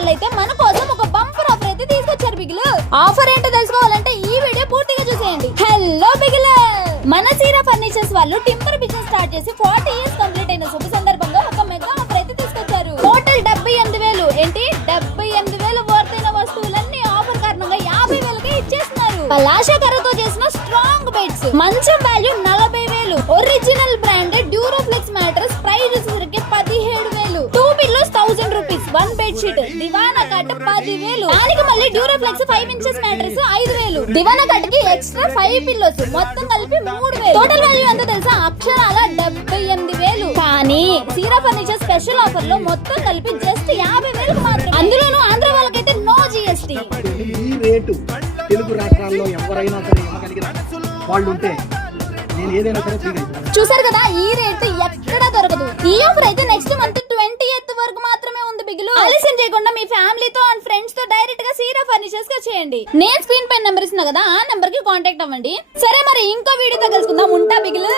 వాళ్ళైతే మన కోసం ఒక బంపర్ ఆఫర్ అయితే తీసుకొచ్చారు బిగులు. ఆఫర్ ఏంటో తెలుసుకోవాలంటే ఈ వీడియో పూర్తిగా చూసేయండి. హలో బిగులు, మన సీరా ఫర్నిచర్స్ వాళ్ళు టింబర్ బిజినెస్ స్టార్ట్ చేసి 40 ఇయర్స్ కంప్లీట్ అయిన శుభ సందర్భంగా ఒక మెగా ఆఫర్ అయితే తీసుకొచ్చారు. టోటల్ 78,000 ఏంటి 78,000 వర్త్ అయిన వస్తువులన్నీ ఆఫర్ కారణంగా 50,000కి ఇచ్చేస్తున్నారు. పలాషకరతో చేసిన స్ట్రాంగ్ బెడ్స్ మంచం value 40,000. Original branded Duroflex mattress price వచ్చేసరికి 17,000. 2 పిల్లోస్ 1000 రూపీస్. 1 బెడ్ షీట్ దివానా కట్ 10,000. దానికి మళ్ళీ డ్యూరోఫ్లెక్స్ 5 ఇంచెస్ మ్యాట్రెస్ 5,000. దివానా కట్ కి ఎక్స్ట్రా 5 పిల్లోస్ మొత్తం కలిపి 3,000. టోటల్ వాల్యూ ఎంత తెలుసా? అక్షరాల 78,000. కానీ సీరా ఫర్నిచర్ స్పెషల్ ఆఫర్ లో మొత్తం కలిపి జస్ట్ 50,000 మాత్రమే. అందులోనూ ఆంధ్ర వాళ్ళకైతే నో జీఎస్టీ. ఈ రేటు తెలుగు రాష్ట్రాల్లో ఎవరైనా సరే ఇవ్వగలిగిన వాళ్ళు ఉంటే నేను ఏదైనా సరే ఫ్రీగా ఇస్తాను. చూసారు కదా, ఈ రేట్ ఎక్కడా దొరకదు. ఈ ఆఫర్ అయితే నెక్స్ట్ మంత్ 28th వరకు మాత్రమే ఉంది బిగులు. ఆలస్యం చేయకుండా మీ ఫ్యామిలీతో అండ్ ఫ్రెండ్స్ తో డైరెక్ట్ గా సీరా ఫర్నిచర్స్ గా చేయండి. నేను స్క్రీన్ పైన నెంబర్ ఇస్తున్నా కదా, ఆ నెంబర్ కి కాంటాక్ట్ అవ్వండి. సరే మరి ఇంకో వీడియోతో కలుసుకుందాం. ఉంటా బిగులు.